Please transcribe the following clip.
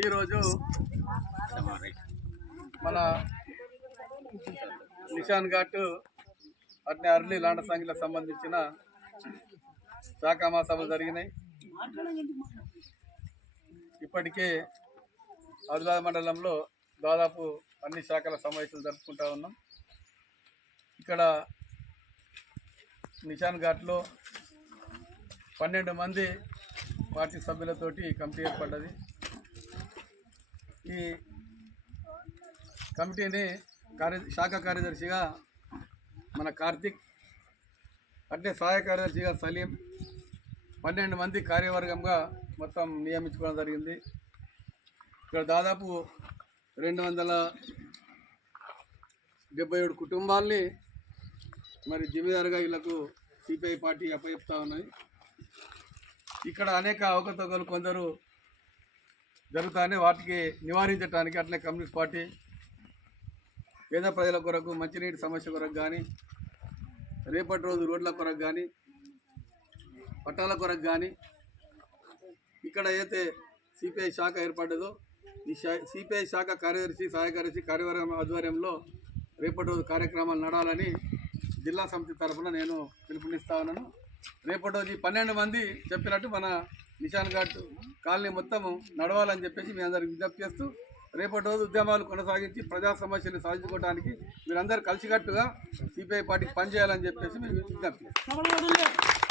ఈరోజు మన నిషాన్ ఘాట్ అట్నే అర్లీ లాండ సంఖ్యలకు సంబంధించిన శాఖ సభలు జరిగినాయి. ఇప్పటికే ఆదిలాబాద్ మండలంలో దాదాపు అన్ని శాఖల సమావేశాలు జరుపుకుంటా ఉన్నాం. ఇక్కడ నిషాన్ ఘాట్లో పన్నెండు మంది పార్టీ సభ్యులతోటి కమిటీ ఏర్పడ్డది. ఈ కమిటీని కార్య శాఖ కార్యదర్శిగా మన కార్తిక్ అంటే సహాయ కార్యదర్శిగా సలీం పన్నెండు మంది కార్యవర్గంగా మొత్తం నియమించుకోవడం జరిగింది. ఇక్కడ దాదాపు రెండు వందల డెబ్బై ఏడు కుటుంబాల్ని మరి జిమ్మీదారుగా వీళ్ళకు సిపిఐ పార్టీ అప్పచెప్తా ఉన్నది. ఇక్కడ అనేక అవకతవకలు కొందరు జరుగుతాయని వాటికి నివారించడానికి అట్లనే కమ్యూనిస్ట్ పార్టీ పేద ప్రజల కొరకు మంచినీటి సమస్య కొరకు కానీ రేపటి రోజు రోడ్ల కొరకు కానీ పట్టాల కొరకు కానీ ఇక్కడ అయితే సిపిఐ శాఖ ఏర్పడ్డదో ఈ సిపిఐ శాఖ కార్యదర్శి సహాయ కార్యదర్శి కార్యవర్గం ఆధ్వర్యంలో రేపటి రోజు కార్యక్రమాలు నడాలని జిల్లా సమితి తరఫున నేను పిలుపునిస్తా ఉన్నాను. రేపటి రోజు పన్నెండు మంది చెప్పినట్టు మన నిషాన్ ఘాట్ కాలనీ మొత్తం నడవాలని చెప్పేసి మీ అందరికి విజ్ఞప్తి చేస్తూ రేపటి రోజు ఉద్యమాలు కొనసాగించి ప్రజా సమస్యలు సాధించుకోవడానికి మీరందరూ కలిసికట్టుగా సిపిఐ పార్టీకి పనిచేయాలని చెప్పేసి మేము విజ్ఞప్తి చేస్తాం.